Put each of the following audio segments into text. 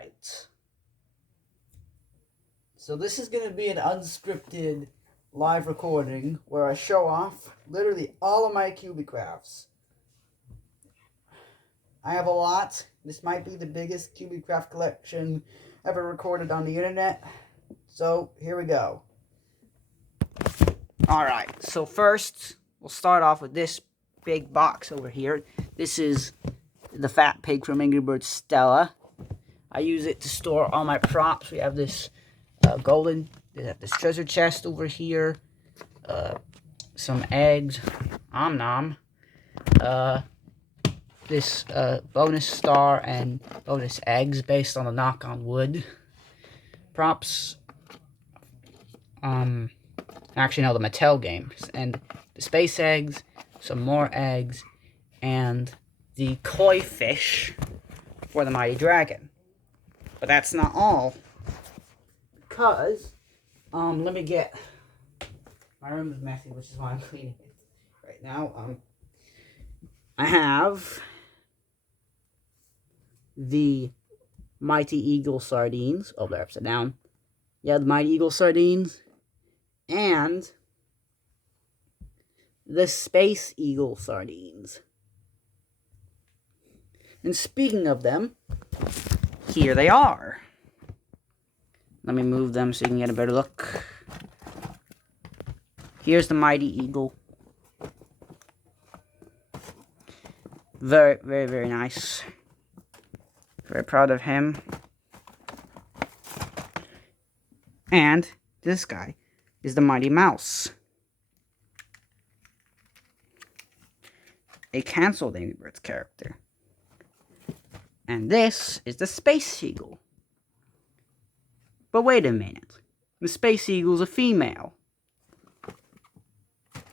Alright. So this is going to be an unscripted live recording where I show off literally all of my Cubie crafts. I have a lot. This might be the biggest Cubie craft collection ever recorded on the internet. So here we go. Alright, so first we'll start off with this big box over here. This is the Fat Pig from Angry Birds Stella. I use it to store all my props. We have this this treasure chest over here. Some eggs. Nom. This bonus star and bonus eggs based on the knock on wood. Props. Actually, no, the Mattel games. And the space eggs, some more eggs, and the koi fish for the mighty dragon. But that's not all. Because, let me get... My room is messy, which is why I'm cleaning it right now. I have the Mighty Eagle sardines. Oh, they're upside down. Yeah, the Mighty Eagle sardines. And the Space Eagle sardines. And speaking of them, here they are. Let me move them so you can get a better look. Here's the Mighty Eagle. Very, very, very nice. Very proud of him. And this guy is the Mighty Mouse. A cancelled Angry Birds character. And this is the Space Eagle. But wait a minute. The Space Eagle's a female.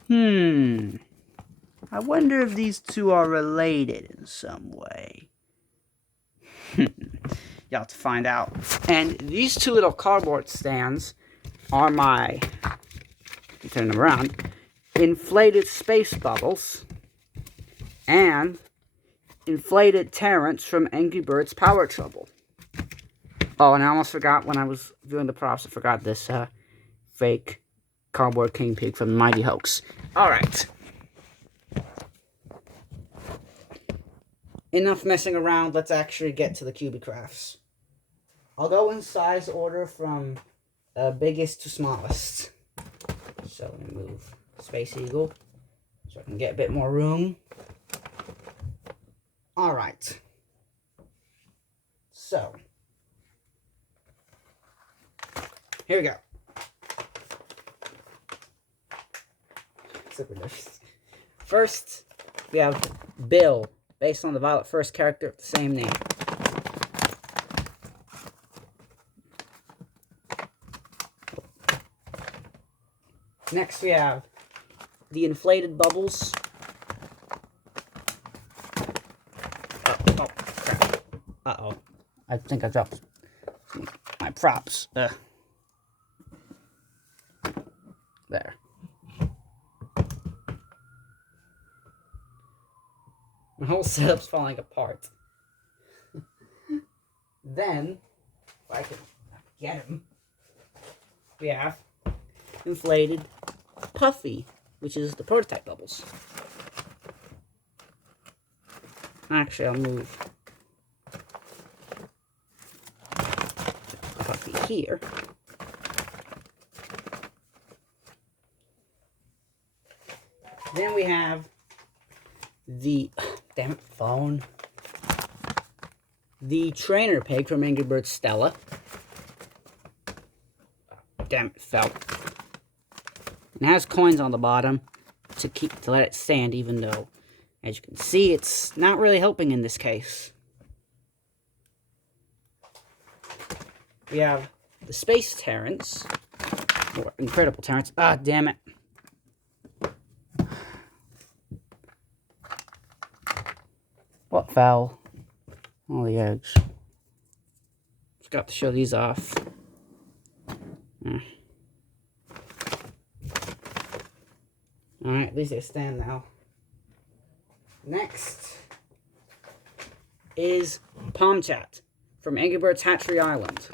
I wonder if these two are related in some way. You'll have to find out. And these two little cardboard stands are my, turn them around, inflated space bubbles and inflated Terrence from Angry Birds Power Trouble. Oh, and I almost forgot when I was doing the props, I forgot this fake cardboard king pig from the Mighty Hoax. Alright. Enough messing around, let's actually get to the Cubie crafts. I'll go in size order from biggest to smallest. So let me move Space Eagle so I can get a bit more room. Alright. So, here we go. First, we have Bill, based on the Violet First character of the same name. Next, we have the inflated bubbles. Oh, crap. Uh-oh. I think I dropped my props. There. My whole setup's falling apart. Then, if I can get him, we have inflated Puffy, which is the prototype bubbles. Actually, I'll move Puffy here. Then we have the, damn it, phone. The trainer pig from Angry Birds Stella. Damn it, fell. It has coins on the bottom to let it stand, even though, as you can see, it's not really helping in this case. We have the Space Terrence, or Incredible Terrence. Ah, damn it. What fell? All the eggs. Forgot to show these off. Alright, at least they stand now. Next is Palm Chat. from Angry Birds Hatchery Island.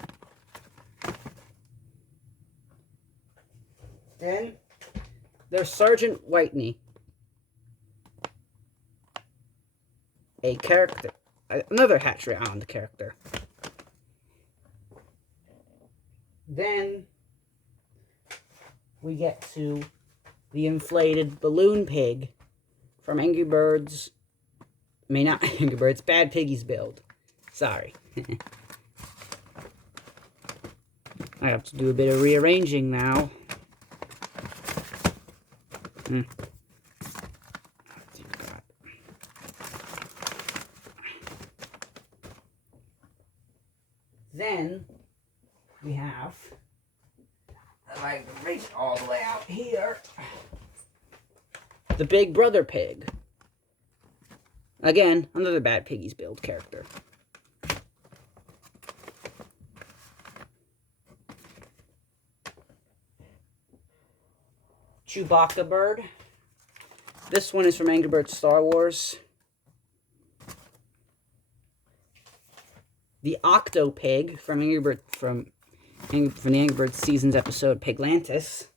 Then there's Sergeant Whitney, a character, another Hatchery Island character. Then we get to the inflated balloon pig from Angry Birds. I mean, not Angry Birds, Bad Piggy's Build. Sorry. I have to do a bit of rearranging now. Then we have, if I can reach all the way out here, the Big Brother Pig. Again, another Bad Piggy's Build character. Chewbacca Bird. This one is from Angry Birds Star Wars. The Octo Pig from Angry Bird from the Angry Birds Seasons episode Piglantis.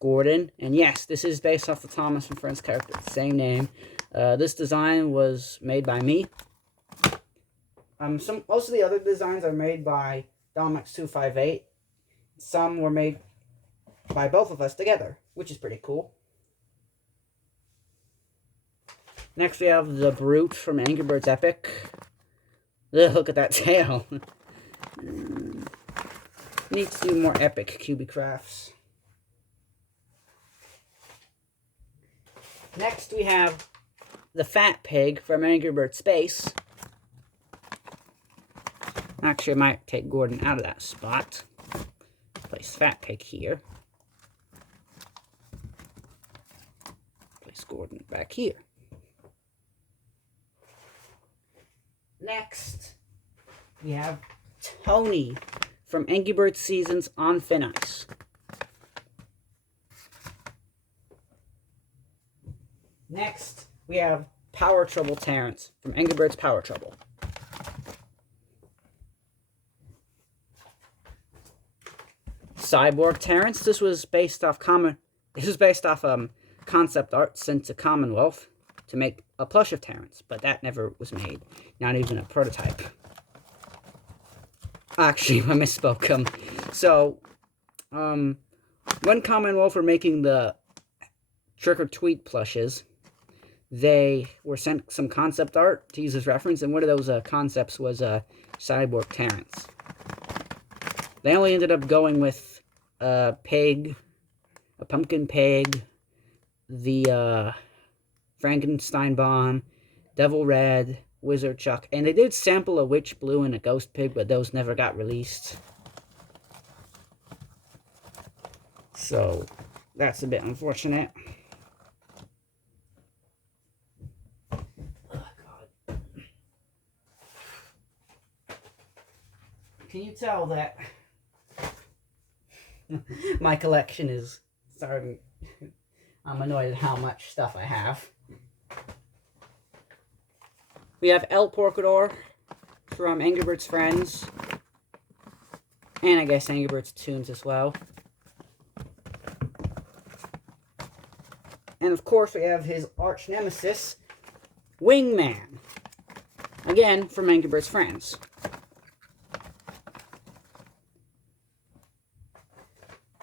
Gordon, and yes, this is based off the Thomas and Friends character, same name. This design was made by me. Most of the other designs are made by Domix258. Some were made by both of us together, which is pretty cool. Next we have the Brute from Angry Birds Epic. Ugh, look at that tail. Need to do more epic Cubie crafts. Next we have the Fat Pig from Angry Birds Space. Actually, I might take Gordon out of that spot. Place Fat Pig here. Place Gordon back here. Next, we have Tony from Angry Birds Seasons on Thin Ice. Next, we have Power Trouble Terrence from Angry Birds Power Trouble. Cyborg Terrence. This was based off concept art sent to Commonwealth to make a plush of Terrence, but that never was made. Not even a prototype. Actually, I misspoke. So, when Commonwealth were making the Trick or Treat plushes, they were sent some concept art to use as reference, and one of those concepts was Cyborg Terrence. They only ended up going with a pig, a pumpkin pig, the Frankenstein bomb, Devil Red, Wizard Chuck, and they did sample a Witch Blue and a Ghost Pig, but those never got released. So, that's a bit unfortunate. Oh, God. Can you tell that my collection is starting? I'm annoyed at how much stuff I have. We have El Porcador from Angry Birds Friends. And I guess Angry Birds Toons as well. And of course we have his arch nemesis, Wingman. Again, from Angry Birds Friends.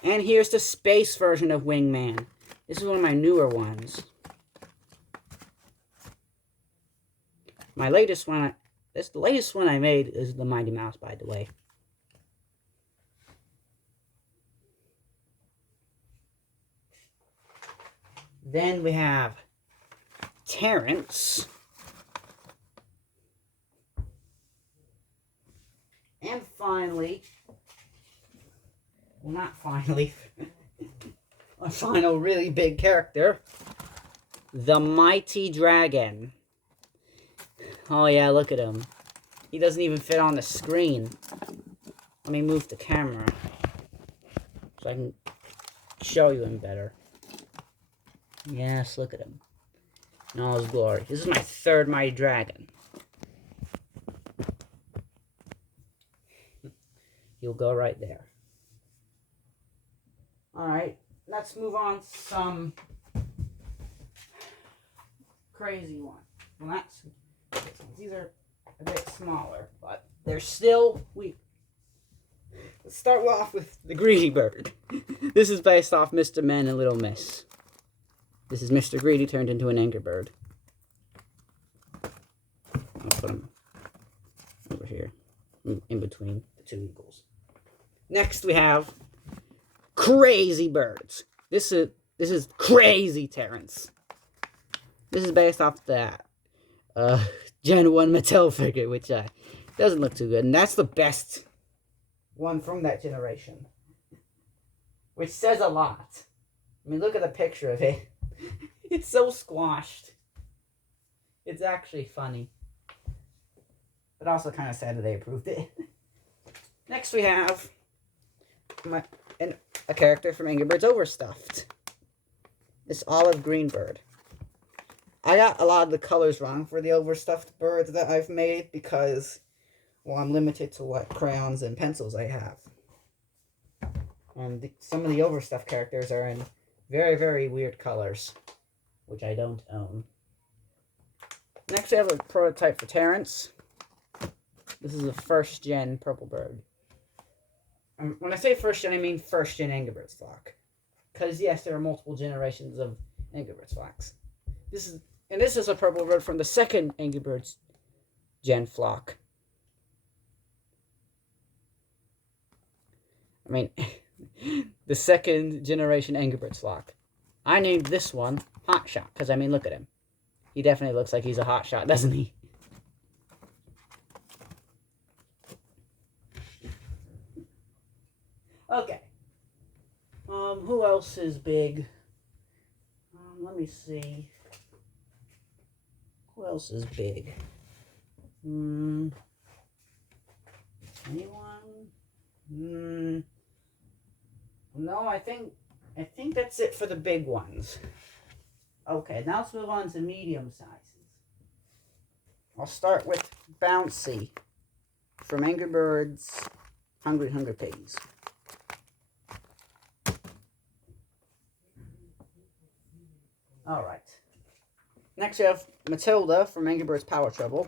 And here's the space version of Wingman. This is one of my newer ones. My latest one, the latest one I made is the Mighty Mouse, by the way. Then we have Terrence. And finally, well, not finally, a final really big character, the Mighty Dragon. Oh yeah, look at him. He doesn't even fit on the screen. Let me move the camera so I can show you him better. Yes, look at him. in all his glory. This is my third Mighty Dragon. He'll go right there. Alright, let's move on to some crazy one. Well, these are a bit smaller, but they're still weak. Let's start off with the Greedy Bird. This is based off Mr. Men and Little Miss. This is Mr. Greedy turned into an angry bird. I'll put him over here, in between the two eagles. Next we have Crazy Birds. This is Crazy Terrence. This is based off that Gen 1 Mattel figure, which doesn't look too good. And that's the best one from that generation. Which says a lot. I mean, look at the picture of it. It's so squashed. It's actually funny. But also kind of sad that they approved it. Next we have a character from Angry Birds Overstuffed. This olive green bird. I got a lot of the colors wrong for the overstuffed birds that I've made because, well, I'm limited to what crayons and pencils I have. And some of the overstuffed characters are in very, very weird colors, which I don't own. Next, we have a prototype for Terrence. This is a first-gen purple bird. When I say first-gen, I mean first-gen Angry Birds flock. Because, yes, there are multiple generations of Angry Birds flocks. This is a purple bird from the second Angry Birds gen flock. I mean, the second generation Angry Birds flock. I named this one Hotshot, because, I mean, look at him. He definitely looks like he's a hotshot, doesn't he? Okay. Who else is big? Let me see. Who else is big? Anyone? No, I think that's it for the big ones. Okay, now let's move on to medium sizes. I'll start with Bouncy from Angry Birds Hungry Piggies. Alright. Next we have Matilda from Angry Birds Power Trouble.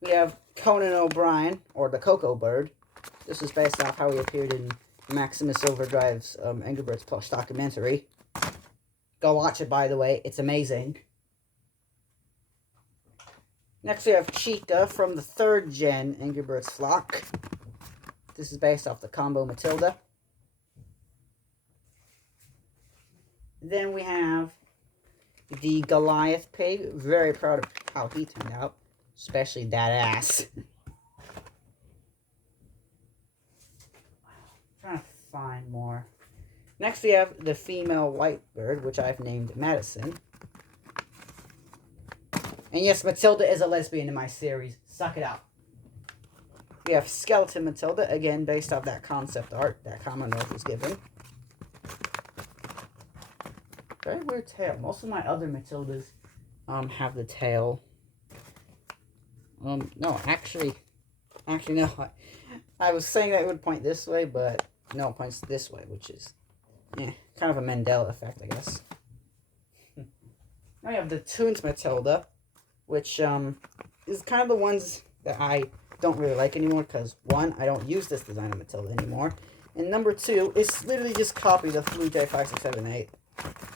We have Conan O'Brien, or the Cocoa Bird. This is based off how he appeared in Maximus Overdrive's Angry Birds plush documentary. Go watch it, by the way. It's amazing. Next we have Cheetah from the third gen Angry Birds flock. This is based off the combo Matilda. Then we have the Goliath pig. Very proud of how he turned out. Especially that ass. Trying to find more. Next we have the female white bird, which I've named Madison. And yes, Matilda is a lesbian in my series. Suck it out. We have Skeleton Matilda, again based off that concept art that Commonwealth was given. Very weird tail. Most of my other Matildas have the tail. No, actually no. I was saying that it would point this way, but no, it points this way, which is kind of a Mandela effect, I guess. Now we have the Toons Matilda, which is kind of the ones that I don't really like anymore, because one, I don't use this design of Matilda anymore, and number two, it's literally just copied of Blue J5678.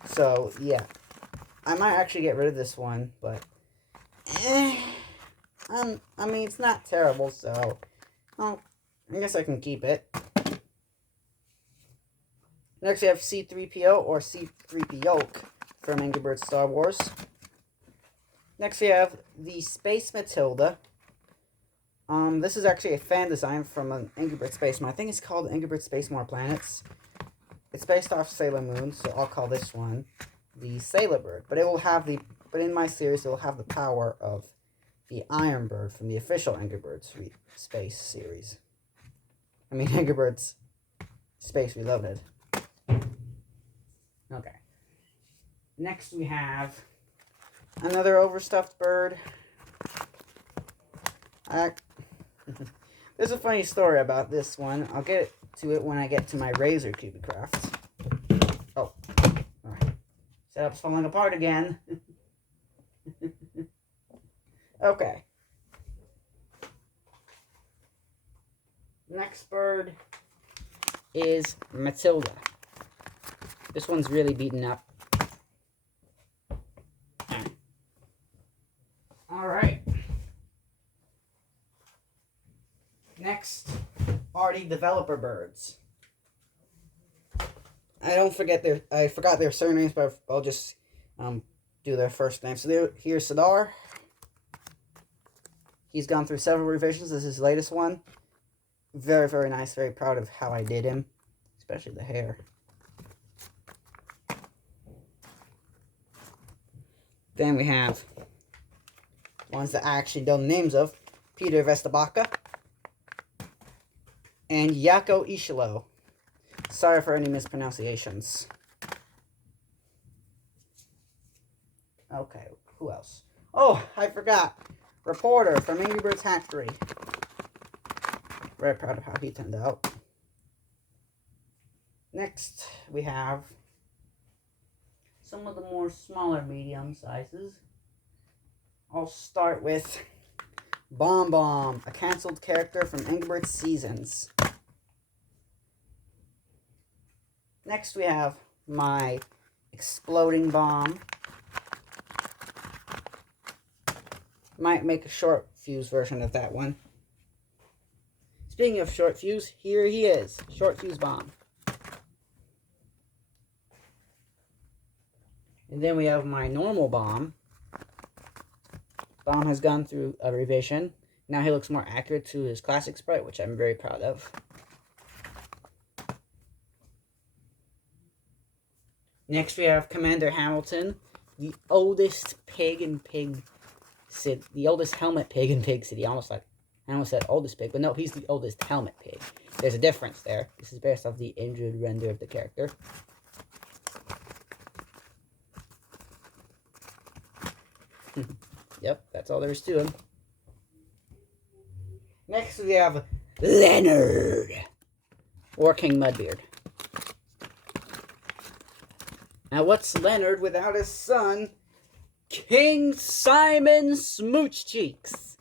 So yeah, I might actually get rid of this one, but I mean, it's not terrible, so I guess I can keep it. Next we have C-3PO, or C-3PO from Angry Birds Star Wars. Next we have the Space Matilda. This is actually a fan design from an Angry Birds Space More. I think it's called Angry Birds Space More Planets. It's based off Sailor Moon, so I'll call this one the Sailor Bird. But in my series, it will have the power of the Iron Bird from the official Angry Birds Space series. I mean, Angry Birds Space Reloaded. Okay. Next we have another overstuffed bird. There's a funny story about this one. I'll get to it when I get to my Razor Cubie crafts. Oh, alright. Setup's falling apart again. Okay. Next bird is Matilda. This one's really beaten up. Alright. Next are the developer birds. I forgot their surnames, but I'll just do their first names. So here's Sadar. He's gone through several revisions. This is his latest one. Very, very nice. Very proud of how I did him, especially the hair. Then we have ones that I actually know the names of. Peter Vestabaka and Yako Ishilo. Sorry for any mispronunciations. Okay, who else? Oh, I forgot. Reporter from Angry Birds Hatchery. Very proud of how he turned out. Next, we have some of the more smaller medium sizes. I'll start with Bomb Bomb, a cancelled character from Angry Birds Seasons. Next, we have my Exploding Bomb. Might make a short fuse version of that one. Speaking of short fuse, here he is. Short fuse bomb. And then we have my normal bomb. Bomb has gone through a revision. Now he looks more accurate to his classic sprite, which I'm very proud of. Next we have Commander Hamilton, the oldest pig in Pig City, the oldest helmet pig in Pig City. I almost said oldest pig, but no, he's the oldest helmet pig. There's a difference there. This is based off the injured render of the character. Yep, that's all there is to him. Next we have Leonard, or King Mudbeard. Now what's Leonard without his son, King Simon Smooch Cheeks?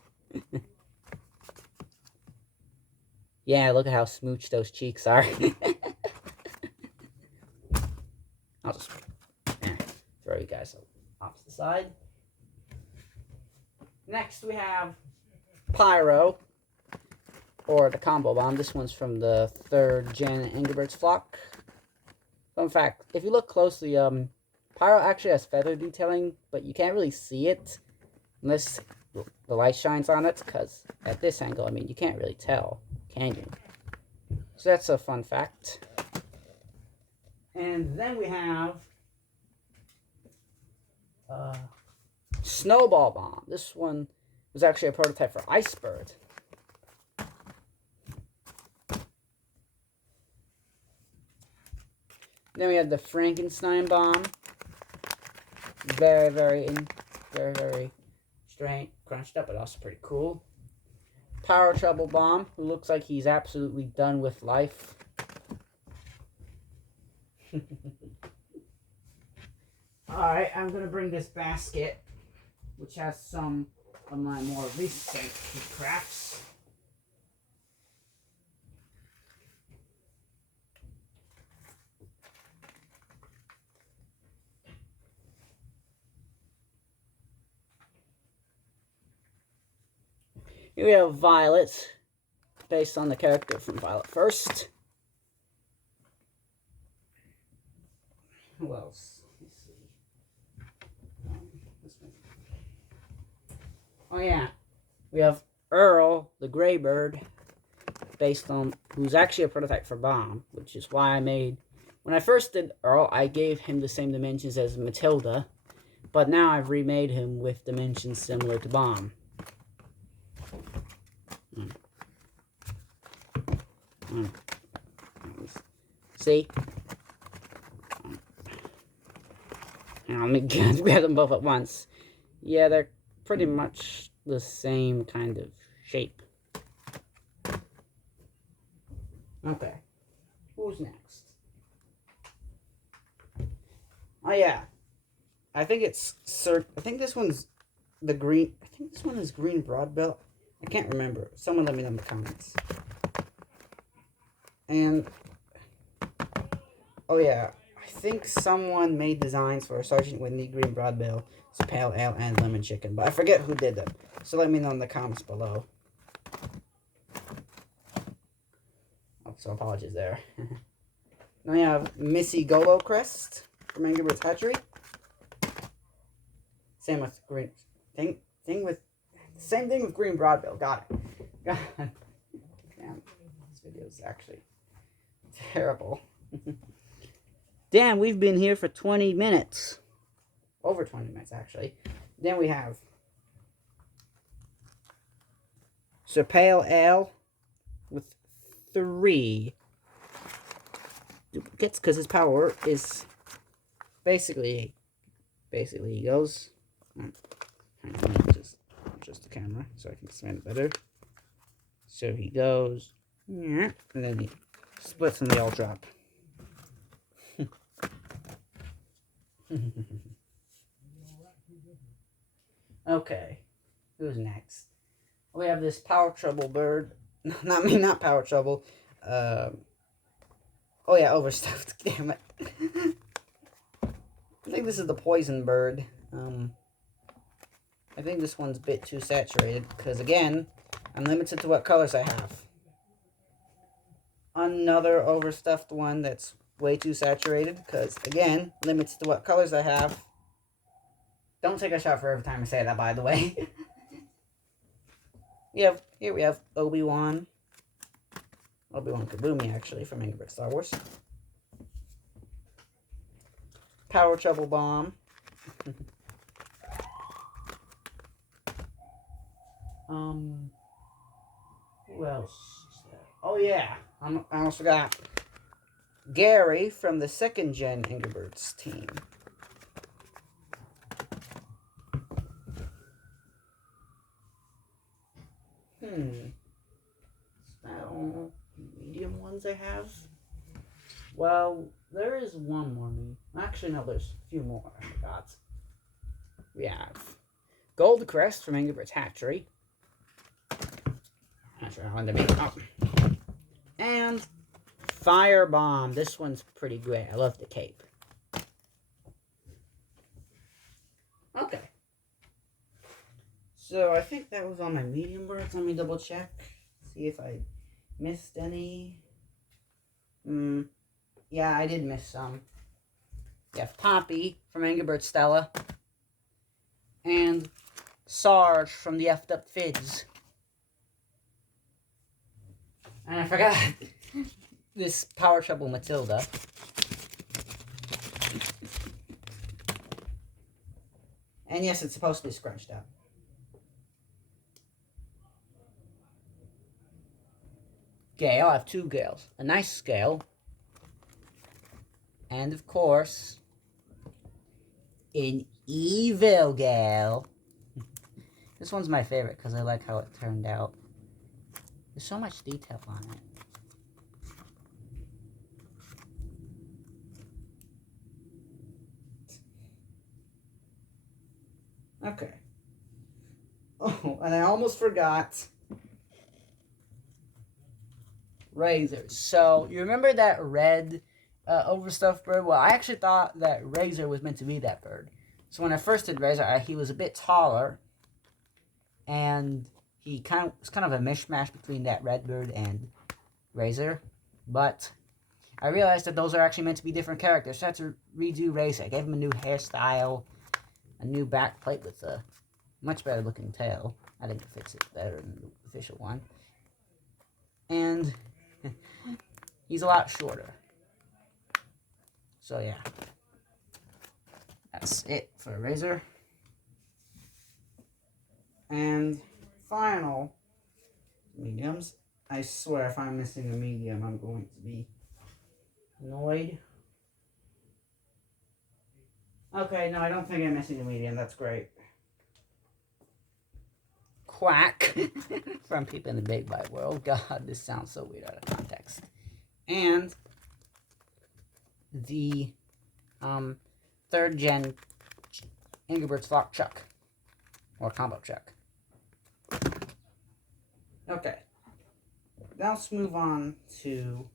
Yeah, look at how smooch those cheeks are. I'll just throw you guys off to the side. Next we have Pyro, or the Combo Bomb. This one's from the 3rd gen Angry Birds flock. Fun fact, if you look closely, Pyro actually has feather detailing, but you can't really see it unless the light shines on it, because at this angle, I mean, you can't really tell, can you? So that's a fun fact. And then we have Snowball Bomb. This one was actually a prototype for Icebird. Then we have the Frankenstein Bomb. Very, very strange, crunched up, but also pretty cool. Power Trouble Bomb, who looks like he's absolutely done with life. Alright, I'm going to bring this basket, which has some of my more recent crafts. Here we have Violet, based on the character from Violet First. Who else? Let's see. Oh yeah, we have Earl, the Gray Bird, based on, who's actually a prototype for Bomb, which is why I made, when I first did Earl, I gave him the same dimensions as Matilda, but now I've remade him with dimensions similar to Bomb. See? Let me grab them both at once. Yeah, they're pretty much the same kind of shape. Okay. Who's next? Oh yeah. I think it's I think this one's the green. I think this one is green broadbill. I can't remember. Someone let me know in the comments. And oh yeah, I think someone made designs for Sergeant Whitney, green broadbill, pale ale, and lemon chicken, but I forget who did them. So let me know in the comments below. Oh, so apologies there. Now we have Missy Golo Crest from Angry Birds Hatchery. Same with green same thing with green broadbill. Got it. Got it. Damn, this video is actually terrible. Damn, we've been here for 20 minutes. Over 20 minutes, actually. Then we have Sir Pale Ale with 3 duplicates because his power is basically he goes. Just the camera so I can expand it better. So he goes, and then he splits and they all drop. Okay, who's next? We have this Power Trouble bird. Not Power Trouble. Oh yeah, Overstuffed. Damn it. I think this is the Poison Bird. I think this one's a bit too saturated because again, I'm limited to what colors I have. Another overstuffed one that's way too saturated because again, limited to what colors I have. Don't take a shot for every time I say that, by the way. Here we have Obi-Wan Cubie, actually, from Angry Birds Star Wars. Power Trouble Bomb. Who else is there? Oh yeah, I almost forgot. Gary from the 2nd Gen Angry Birds team. Medium ones I have. Well, there is one more. Actually, no, there's a few more. I forgot. We have Gold Crest from Angry Birds Hatchery. Not sure how long they make up. And Fire Bomb. This one's pretty great. I love the cape. Okay. So I think that was all my medium birds. Let me double check. See if I missed any. Yeah, I did miss some. You have Poppy from Angry Birds Stella. And Sarge from the Effed Up Fids. And I forgot this Power Trouble Matilda. And yes, it's supposed to be scrunched up. Gale, I have 2 Gales. A nice scale. And of course, an evil Gale. This one's my favorite because I like how it turned out. There's so much detail on it. Okay. Oh, and I almost forgot. Razor. So, you remember that red overstuffed bird? Well, I actually thought that Razor was meant to be that bird. So when I first did Razor, he was a bit taller. And he was kind of a mishmash between that red bird and Razor. But I realized that those are actually meant to be different characters. So I had to redo Razor. I gave him a new hairstyle, a new back plate with a much better looking tail. I think it fits it better than the official one. And he's a lot shorter. So yeah. That's it for Razor. And final mediums. I swear if I'm missing a medium, I'm going to be annoyed. Okay, no, I don't think I'm missing the medium. That's great. Quack from people in the big wide world. God, this sounds so weird out of context. And the third gen Angry Birds Flock Chuck, or Combo Chuck. Okay, now let's move on to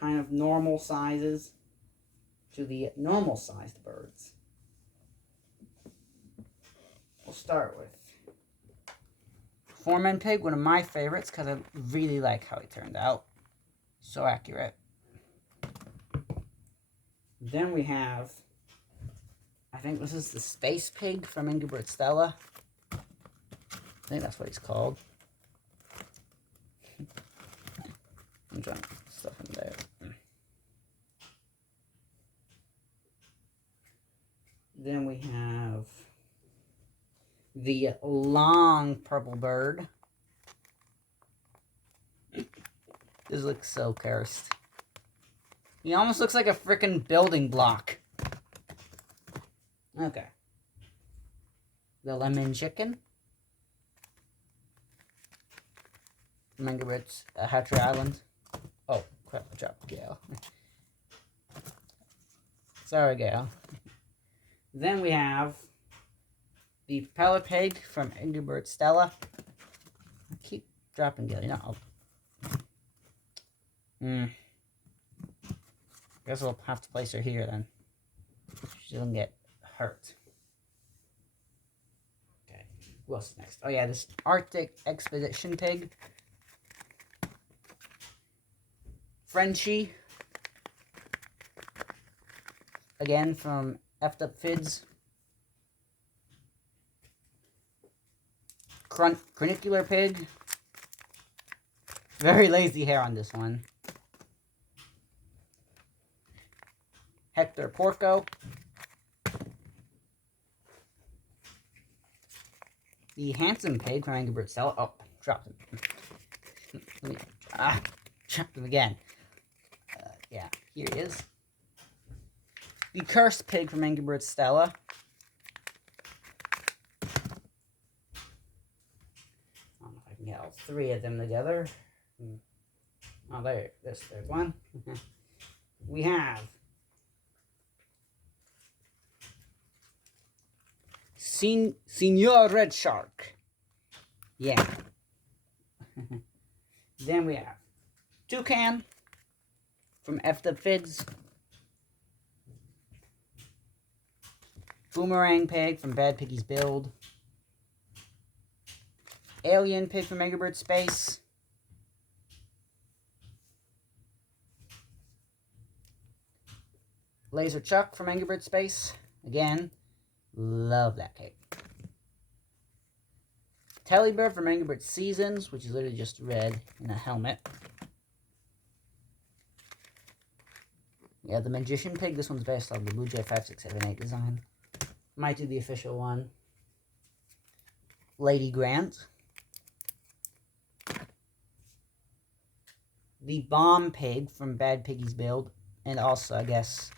kind of normal sizes, to the normal sized birds. We'll start with Foreman Pig, one of my favorites because I really like how he turned out. So accurate. Then we have, I think this is the Space Pig from Angry Birds Stella. I think that's what he's called. I'm trying to put stuff in there. Then we have the long purple bird. This looks so cursed. He almost looks like a freaking building block. Okay. The lemon chicken. From Angry Birds Hatchery Island. Oh, crap, I dropped Gale. Sorry, Gale. Then we have the Propeller Pig from Angry Birds Stella. I keep dropping Gale, you know. Guess we'll have to place her here then. She doesn't get hurt. Okay, who else is next? Oh yeah, this Arctic Expedition Pig. Frenchie. Again from Effed Up Fids. Cranicular Pig. Very lazy hair on this one. Hector Porco. The Handsome Pig from Angry Birds Stella. Oh, dropped him. Let me dropped him again. Yeah, here he is. The Cursed Pig from Angry Birds Stella. I don't know if I can get all three of them together. Oh, there's one. We have Senor Red Shark. Yeah. Then we have Toucan from Effed Up Fids. Boomerang Pig from Bad Piggy's Build. Alien Pig from Angry Birds Space. Laser Chuck from Angry Birds Space. Again, love that pig. Tellybird from Angry Birds Seasons, which is literally just red in a helmet. Yeah, the Magician Pig. This one's based on the Blue Jay 5678 design. Might do the official one. Lady Grant. The Bomb Pig from Bad Piggy's Build. And also, I guess,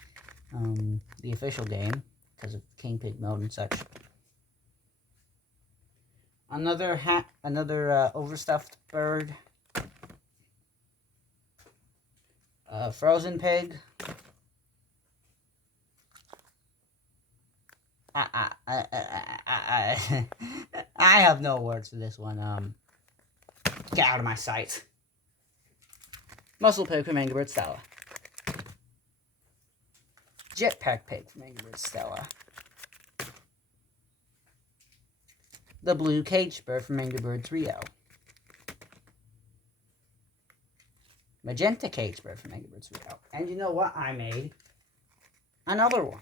the official game, because of King Pig mode and such. Another overstuffed bird. Frozen Pig. I have no words for this one. Get out of my sight. Muscle Pig from Angry Birds Stella. Jetpack Pig from Angry Birds Stella. The Blue Cage Bird from Angry Birds Rio. Magenta Cage Bird from Angry Birds Rio. And you know what? I made another one.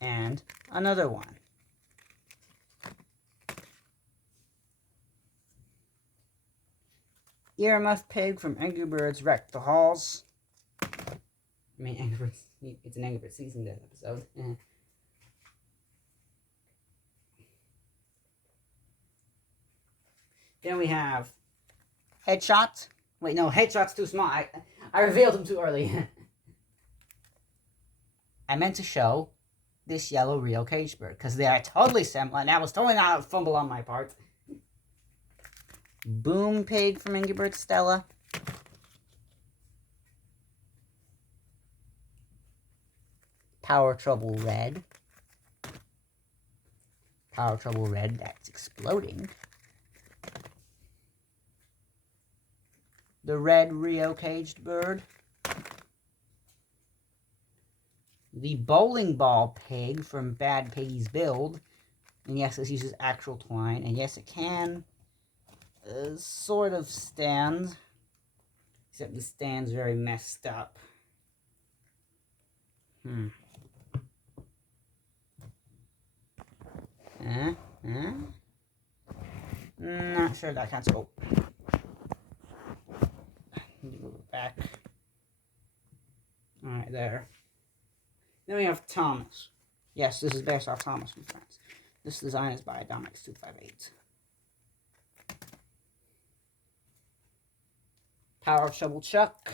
And another one. Earmuff Pig from Angry Birds Wreck the Halls. I mean, Angry Birds, it's an Angry Birds Season Death episode. Yeah. Then we have Headshot. Wait, no, Headshot's too small. I revealed him too early. I meant to show this yellow Rio cage bird because they are totally similar, and that was totally not a fumble on my part. Boom pig from Angry Birds Stella. Power Trouble Red. Power Trouble Red that's exploding. The red Rio caged bird. The bowling ball pig from Bad Piggy's Build. And yes, this uses actual twine. And yes, it can sort of stand. Except the stand's very messed up. Not sure that counts. Oh. Move it back. Alright, there. Then we have Thomas. Yes, this is based off Thomas and Friends. This design is by Dominics258. Power of Shovel Chuck,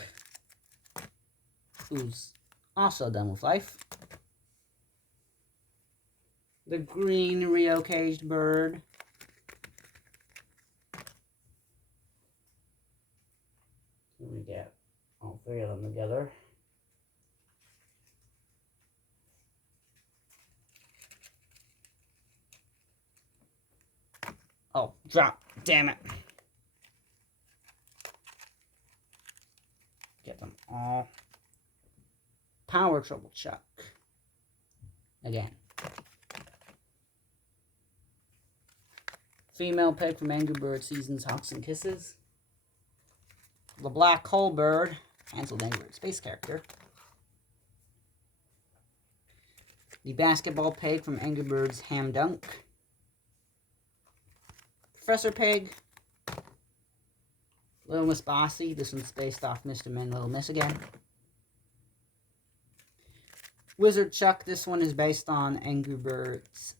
who's also done with life. The green Rio caged bird. Let me get all three of them together. Oh, drop. Damn it. Get them all. Power Trouble Chuck. Again. Female pig from Angry Birds Seasons Hawks and Kisses. The Black Hole Bird. Hansel Angry Bird Space character. The Basketball Pig from Angry Birds Ham Dunk. Professor Pig. Little Miss Bossy. This one's based off Mr. Men, Little Miss again. Wizard Chuck. This one is based on Angry Birds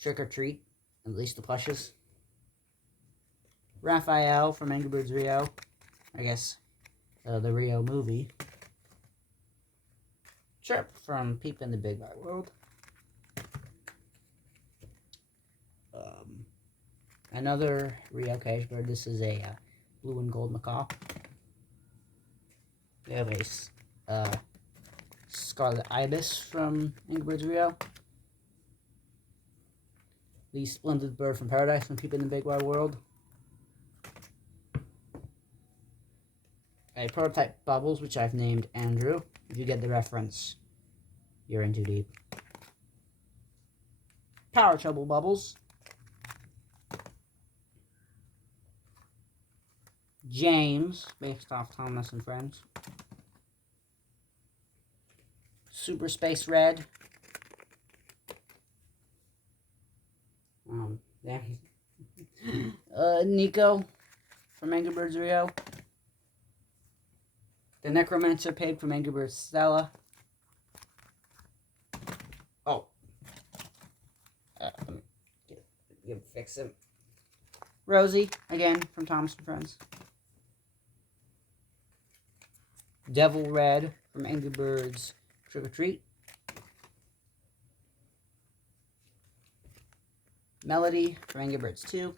Trick or Treat. At least the plushes. Raphael from Angry Birds Rio. I guess the Rio movie. Chirp from Peep in the Big Wide World. Another Rio cage bird. This is a blue and gold macaw. We have a scarlet ibis from Angry Birds Rio. The splendid bird from Paradise from Peep in the Big Wide World. A prototype Bubbles, which I've named Andrew. If you get the reference, you're in too deep. Power Trouble Bubbles. James, based off Thomas and Friends. Super Space Red. Nico from Angry Birds Rio. The Necromancer Pig from Angry Birds Stella. Oh. Let me fix him. Rosie, again, from Thomas and Friends. Devil Red from Angry Birds Trick or Treat. Melody from Angry Birds 2.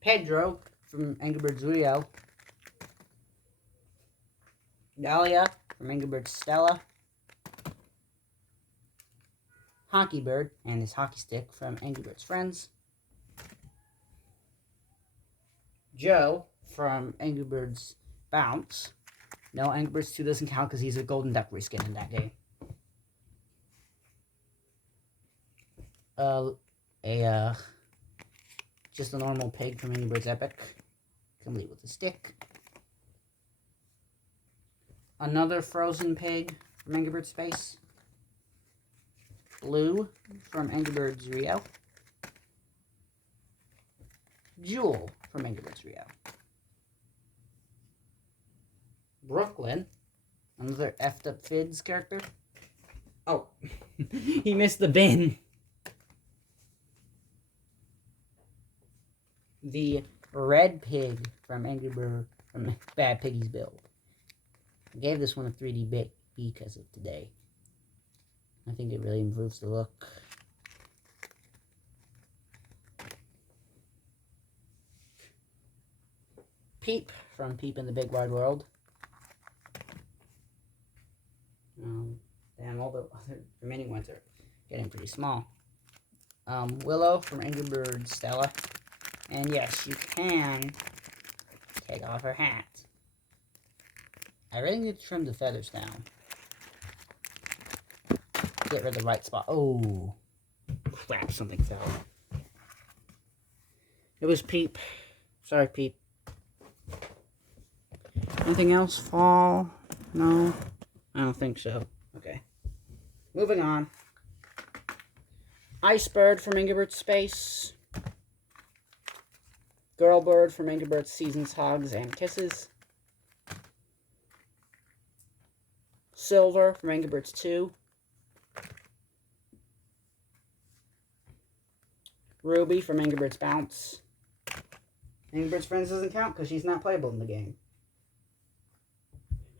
Pedro from Angry Birds Rio. Dahlia from Angry Birds Stella. Hockey Bird and his hockey stick from Angry Birds Friends. Joe from Angry Birds Bounce. No, Angry Birds 2 doesn't count because he's a Golden Duck reskin in that game. Just a normal pig from Angry Birds Epic, complete with a stick. Another frozen pig from Angry Birds Space. Blue from Angry Birds Rio. Jewel from Angry Birds Rio. Brooklyn, another effed up Fids character. Oh, he missed the bin. The red pig from Angry Bird from Bad Piggy's Build. I gave this one a 3D beak as of today. I think it really improves the look. Peep from Peep in the Big Wide World. And all the other remaining ones are getting pretty small. Willow from Angry Birds Stella. And yes, you can take off her hat. I really need to trim the feathers down. Get rid of the right spot. Oh, crap, something fell. It was Peep. Sorry, Peep. Anything else fall? No? I don't think so. Okay. Moving on. Ice Bird from Angry Birds Space. Girl Bird from Angry Birds Seasons, Hugs, and Kisses. Silver from Angry Birds 2. Ruby from Angry Birds Bounce. Angry Birds Friends doesn't count because she's not playable in the game.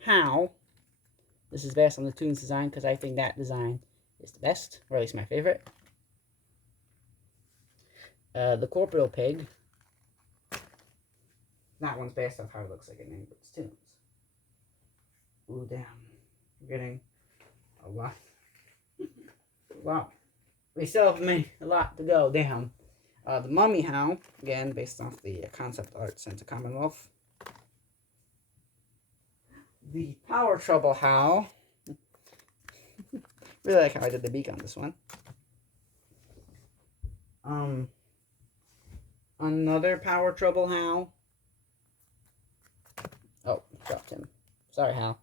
How? This is based on the Toons design because I think that design is the best, or at least my favorite. The Corporeal Pig. That one's based off how it looks like in Angry Birds Toons. Ooh, damn. We're getting a lot. Wow. We still have a lot to go. Damn. The Mummy How, again, based off the concept art sent to Commonwealth. The Power Trouble How. Really like how I did the beak on this one. Another Power Trouble How. Oh, dropped him. Sorry, Hal.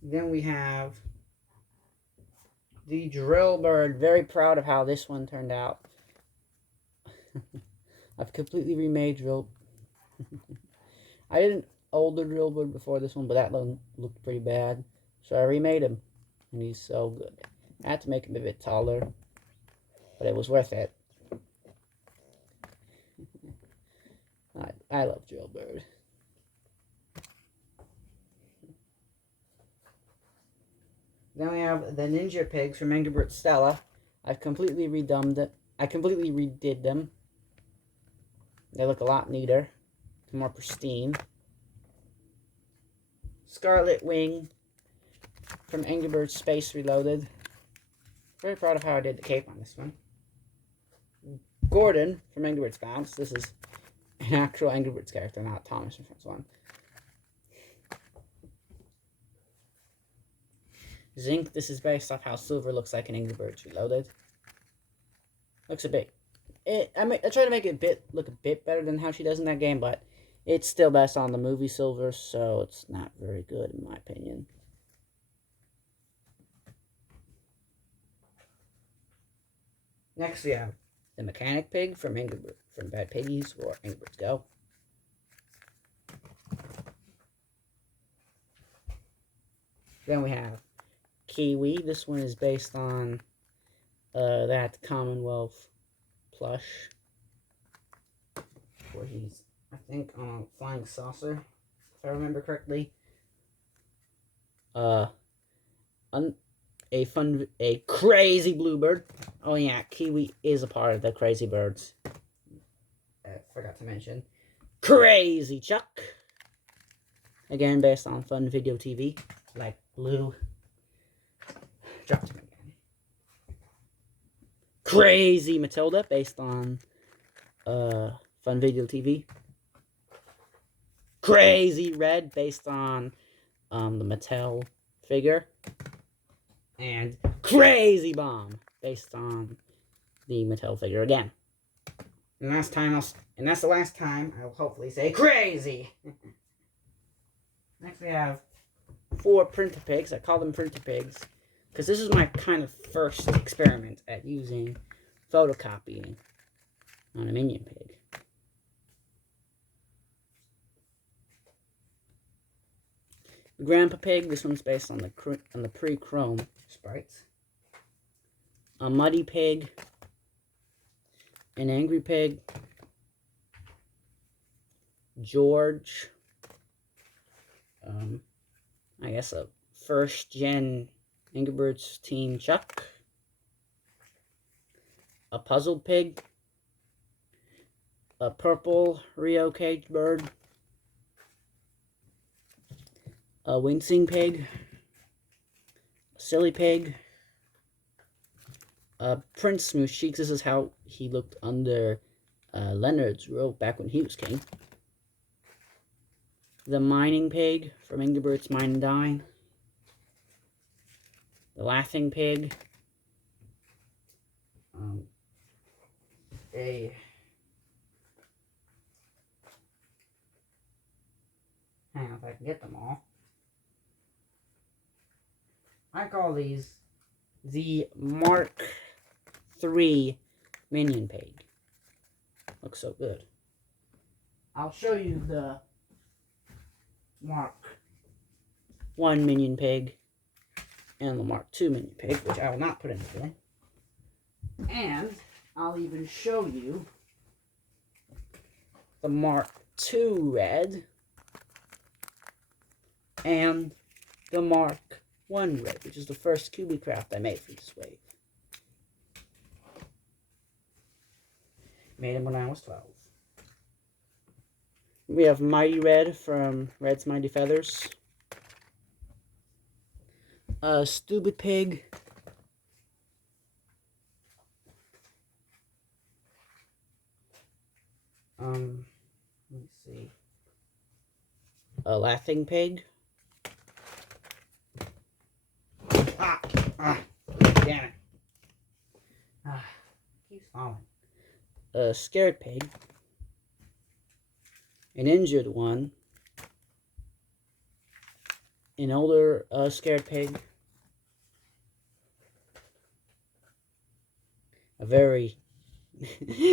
Then we have the Drill Bird. Very proud of how this one turned out. I've completely remade Drill. I did an older Drill Bird before this one, but that one looked pretty bad. So I remade him, and he's so good. I had to make him a bit taller, but it was worth it. I love Drill Bird. Then we have the Ninja Pigs from Angry Birds Stella. I've completely redid them. They look a lot neater, more pristine. Scarlet Wing from Angry Birds Space Reloaded. Very proud of how I did the cape on this one. Gordon from Angry Birds Bounce. This is an actual Angry Birds character, not Thomas from Friends 1. Zinc, this is based off how Silver looks like in Angry Birds Reloaded. Looks a bit... I try to make it look a bit better than how she does in that game, but it's still based on the movie Silver, so it's not very good in my opinion. Next we have the Mechanic Pig from Bad Piggies or Angry Birds Go. Then we have Kiwi. This one is based on that Commonwealth plush, where he's, I think, on a flying saucer, if I remember correctly. A crazy bluebird. Oh yeah, Kiwi is a part of the Crazy Birds. Forgot to mention. Crazy Chuck. Again, based on Fun Video TV, like Blue. Dropped him again. Crazy Matilda, based on Fun Video TV. Crazy Red, based on the Mattel figure. And Crazy Bomb, based on the Mattel figure again. And that's the last time I'll hopefully say crazy. Next we have 4 printer pigs. I call them printer pigs because this is my kind of first experiment at using photocopying on a minion pig. The Grandpa Pig. This one's based on the pre-chrome sprites. A Muddy Pig. An Angry Pig. George. I guess a first-gen Angry Birds Team Chuck. A puzzled pig. A purple Rio caged bird. A wincing pig. A silly pig. Prince Mooshik. This is how he looked under Leonard's rule back when he was king. The mining pig from Angry Birds Mine and Dine. The laughing pig. Hang on if I can get them all. I call these the Mark III Minion Pig. Looks so good. I'll show you the Mark I Minion Pig and the Mark II Minion Pig, which I will not put in the bin. And I'll even show you the Mark II Red and the Mark I Red, which is the first Cubie craft I made for this wave. Made them when I was 12. We have Mighty Red from Red's Mighty Feathers. Stupid Pig. Let me see. A Laughing Pig. Damn it. Keeps falling. A Scared Pig. An Injured One. An older Scared Pig. A very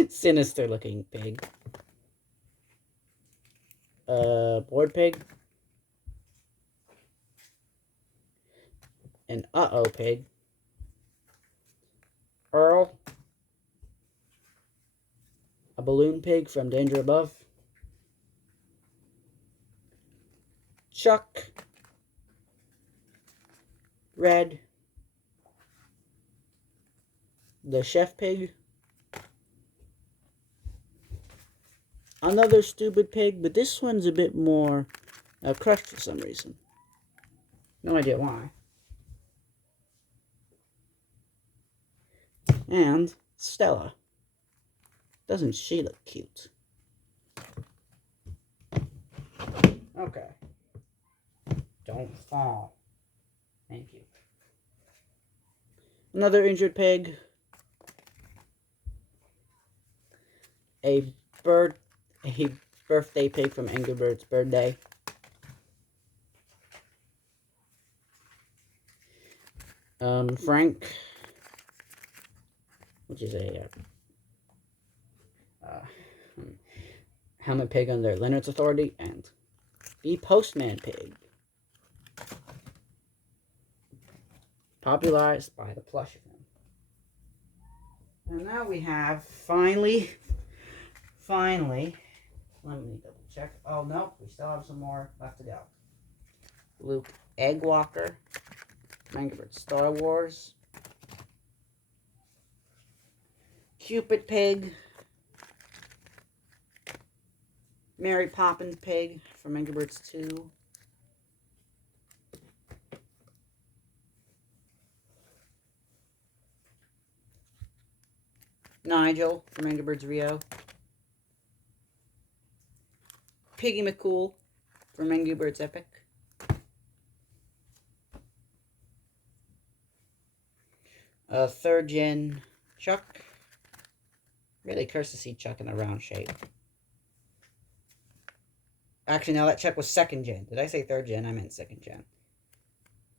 sinister looking pig. A Bored Pig. An Uh-Oh Pig. Earl. A Balloon Pig from Danger Above. Chuck. Red. The Chef Pig. Another Stupid Pig, but this one's a bit more crushed for some reason. No idea why. And Stella. Doesn't she look cute? Okay. Don't fall. Thank you. Another injured pig. A birthday pig from Angry Birds Birthday. Frank, which is a helmet pig under Leonard's authority, and the Postman Pig, popularized by the plush of him. And now we have finally, let me double check. Oh no, we still have some more left to go. Luke Eggwalker, Angry Birds Star Wars, Cupid Pig, Mary Poppins Pig from Angry Birds 2, Nigel from Angry Birds Rio, Piggy McCool from Angry Birds Epic, third gen Chuck. Really cursed to see Chuck in a round shape. Actually, no, that Chuck was second gen. Did I say third gen? I meant second gen.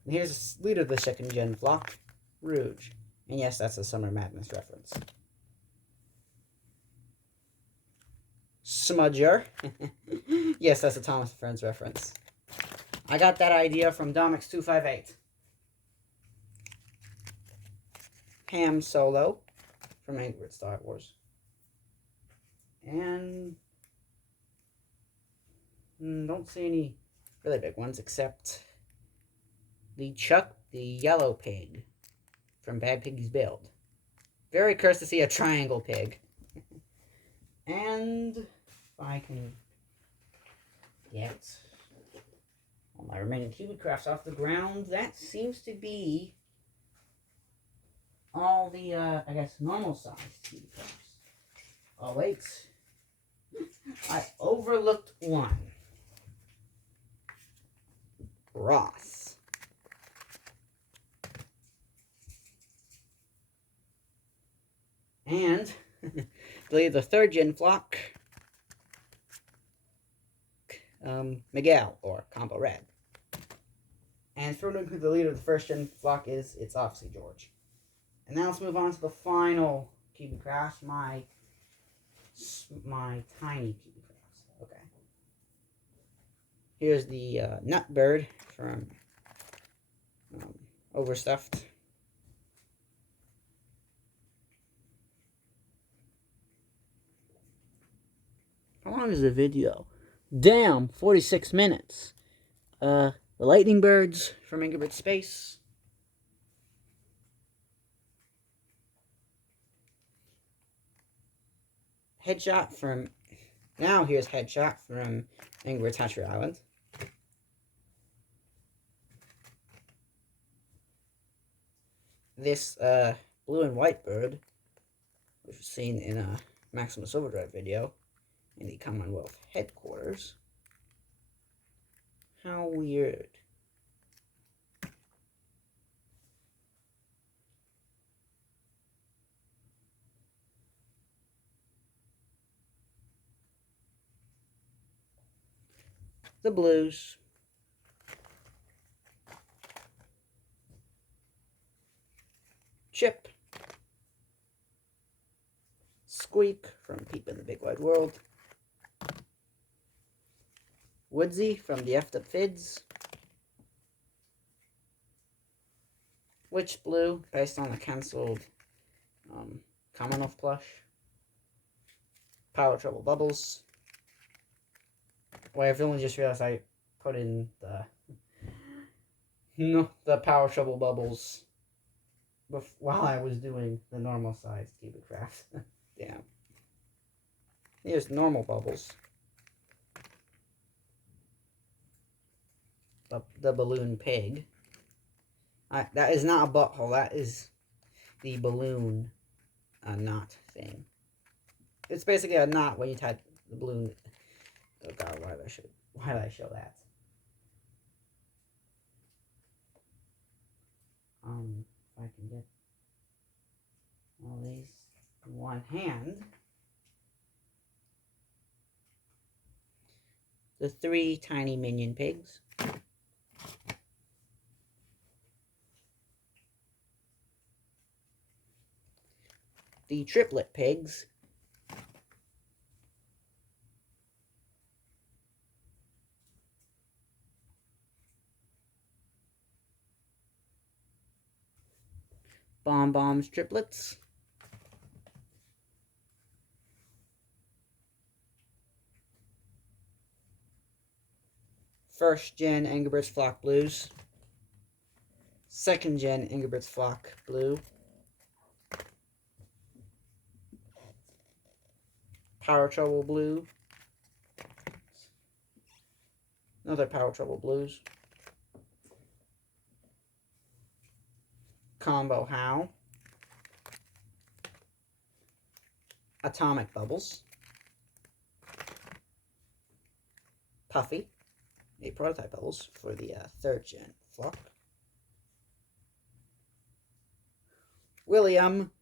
And here's leader of the second gen flock, Rouge. And yes, that's a Summer Madness reference. Smudger. Yes, that's a Thomas and Friends reference. I got that idea from Domix258. Ham Solo from Angry Birds Star Wars. And Don't see any really big ones except the Chuck the Yellow Pig from Bad Piggy's Build. Very cursed to see a triangle pig. And if I can get all my remaining Cubie crafts off the ground, that seems to be all the, I guess, normal sized Cubie crafts. Oh, wait. I overlooked one. Ross. And the third gen flock, Miguel, or Combo Red. And for who the leader of the first gen flock is, it's obviously George. And now let's move on to the final Cubie crafts, my tiny Cubie crafts. Okay. Here's the nut bird from Overstuffed. How long is the video? Damn, 46 minutes. The lightning birds from Ingrid Space. Headshot from... Now here's Headshot from Ingrid's Hatchery Island. This blue and white bird, which was seen in a Maximus Overdrive video in the Commonwealth headquarters. How weird. The blues. Chip. Squeak from Peep in the Big Wide World. Woodsy from the Effed Up Fids. Witch Blue, based on the cancelled Commonwealth plush. Power Trouble Bubbles. Wait, I've only just realized I put in the Power Trouble Bubbles while I was doing the normal sized Cubie craft. Damn. Here's normal bubbles. The balloon pig. That is not a butthole. That is the balloon knot thing. It's basically a knot when you tie the balloon. Oh god, why did I show that? If I can get all these in one hand. The 3 tiny minion pigs. The triplet pigs. Bombs triplets. First gen Engelbert's Flock Blues. Second gen Engelbert's Flock Blue. Power Trouble Blue. Another Power Trouble Blues. Combo How. Atomic Bubbles. Puffy. A prototype bubbles for the 3rd gen flock. William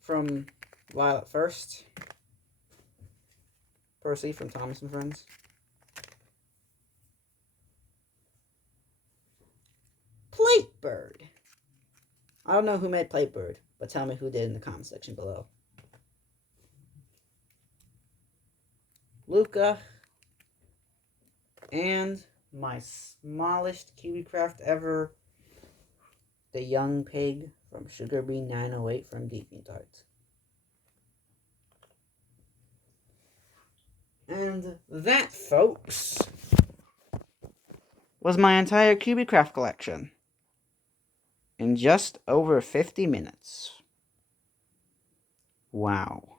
from Violet First. Percy from Thomas and Friends. Platebird. I don't know who made Platebird, but tell me who did in the comment section below. Luca. And my smallest Cubie craft ever, the young pig from Sugar Bean 908 from Deviant Arts. And that, folks, was my entire Cubie craft collection in just over 50 minutes. Wow.